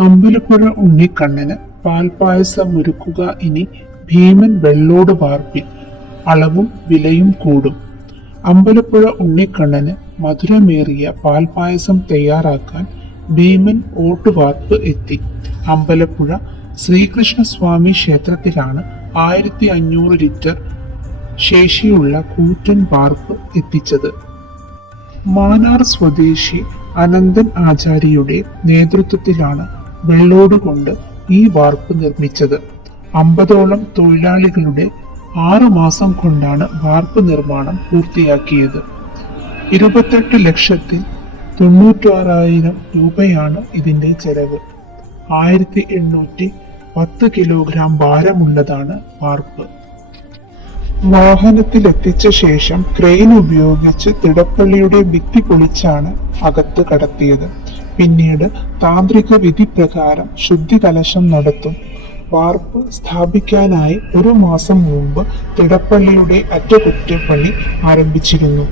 അമ്പലപ്പുഴ ഉണ്ണിക്കണ്ണന് പാൽപായസം ഒരുക്കുക ഇനി ഭീമൻ വെള്ളോട് വാർപ്പിൻ അളവും വിലയും കൂടും. അമ്പലപ്പുഴ ഉണ്ണിക്കണ്ണന് മധുരമേറിയ പാൽപായസം തയ്യാറാക്കാൻ ഭീമൻ ഓട്ടുവാർപ്പ് എത്തി. അമ്പലപ്പുഴ ശ്രീകൃഷ്ണസ്വാമി ക്ഷേത്രത്തിലാണ് ആയിരത്തി അഞ്ഞൂറ് ലിറ്റർ ശേഷിയുള്ള കൂറ്റൻ വാർപ്പ് എത്തിച്ചത്. മാനാർ സ്വദേശി അനന്തൻ ആചാര്യയുടെ നേതൃത്വത്തിലാണ് വെള്ളോട് കൊണ്ട് ഈ വാർപ്പ് നിർമ്മിച്ചത്. അമ്പതോളം തൊഴിലാളികളുടെ ആറു മാസം കൊണ്ടാണ് വാർപ്പ് നിർമ്മാണം പൂർത്തിയാക്കിയത്. ഇരുപത്തെട്ട് ലക്ഷത്തി തൊണ്ണൂറ്റാറായിരം രൂപയാണ് ഇതിന്റെ ചെലവ്. ആയിരത്തി എണ്ണൂറ്റി പത്ത് കിലോഗ്രാം ഭാരമുള്ളതാണ് വാർപ്പ്. വാഹനത്തിലെത്തിച്ച ശേഷം ക്രെയിൻ ഉപയോഗിച്ച് തിടപ്പള്ളിയുടെ ഭിത്തി പൊളിച്ചാണ് അകത്ത് കടത്തിയത്. പിന്നീട് താന്ത്രിക വിധി പ്രകാരം ശുദ്ധി കലശം നടത്തും. വാർപ്പ് സ്ഥാപിക്കാനായി ഒരു മാസം മുമ്പ് തിടപ്പള്ളിയുടെ അറ്റകുറ്റപ്പണി ആരംഭിച്ചിരുന്നു.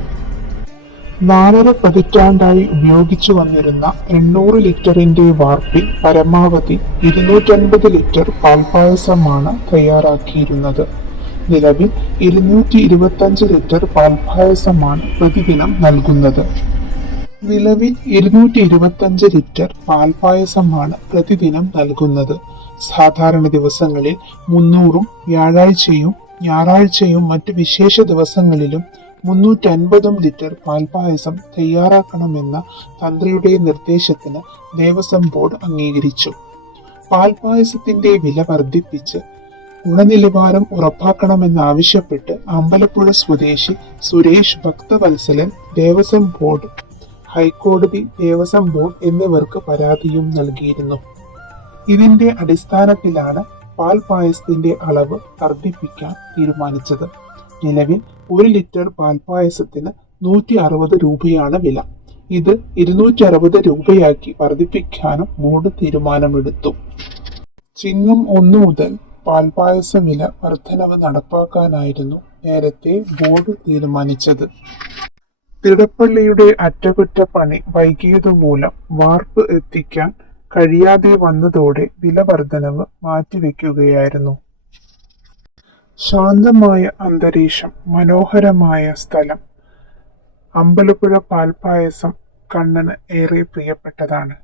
നാലര പതിറ്റാണ്ടായി ഉപയോഗിച്ചു വന്നിരുന്ന എണ്ണൂറ് ലിറ്ററിന്റെ വാർപ്പിൽ പരമാവധി ഇരുന്നൂറ്റൻപത് ലിറ്റർ പാൽപായസമാണ് തയ്യാറാക്കിയിരുന്നത്. നിലവിൽ ഇരുന്നൂറ്റി ഇരുപത്തഞ്ച് ലിറ്റർ പാൽപായസമാണ് പ്രതിദിനം നൽകുന്നത്. നിലവിൽ ഇരുന്നൂറ്റി ഇരുപത്തഞ്ച് ലിറ്റർ പാൽപായസമാണ് പ്രതിദിനം നൽകുന്നത്. സാധാരണ ദിവസങ്ങളിൽ മുന്നൂറും വ്യാഴാഴ്ചയും ഞായറാഴ്ചയും മറ്റ് വിശേഷ ദിവസങ്ങളിലും മുന്നൂറ്റൻപതും ലിറ്റർ പാൽപായസം തയ്യാറാക്കണമെന്ന തന്ത്രിയുടെ നിർദ്ദേശത്തിന് ദേവസ്വം ബോർഡ് അംഗീകരിച്ചു. പാൽപായസത്തിന്റെ വില വർദ്ധിപ്പിച്ച് ഗുണനിലവാരം ഉറപ്പാക്കണമെന്നാവശ്യപ്പെട്ട് അമ്പലപ്പുഴ സ്വദേശി സുരേഷ് ഭക്തവത്സലൻ ദേവസ്വം ബോർഡ് ഹൈക്കോടതി ദേവസ്വം ബോർഡ് എന്നിവർക്ക് പരാതിയും നൽകിയിരുന്നു. ഇതിന്റെ അടിസ്ഥാനത്തിലാണ് പാൽ പായസത്തിന്റെ അളവ് വർദ്ധിപ്പിക്കാൻ തീരുമാനിച്ചത്. നിലവിൽ ഒരു ലിറ്റർ പാൽ പായസത്തിന് നൂറ്റി അറുപത് രൂപയാണ് വില. ഇത് ഇരുന്നൂറ്റി അറുപത് രൂപയാക്കി വർദ്ധിപ്പിക്കാനും ബോർഡ് തീരുമാനമെടുത്തു. ചിങ്ങം ഒന്നു മുതൽ പാൽപായസ വില വർധനവ് നടപ്പാക്കാനായിരുന്നു നേരത്തെ ബോർഡ് തീരുമാനിച്ചത്. തിടപ്പള്ളിയുടെ അറ്റകുറ്റപ്പണി വൈകിയതുമൂലം വാർപ്പ് എത്തിക്കാൻ കഴിയാതെ വന്നതോടെ വില വർധനവ് മാറ്റിവെക്കുകയായിരുന്നു. ശാന്തമായ അന്തരീക്ഷം മനോഹരമായ സ്ഥലം അമ്പലപ്പുഴ പാൽപായസം കണ്ണന് ഏറെ പ്രിയപ്പെട്ടതാണ്.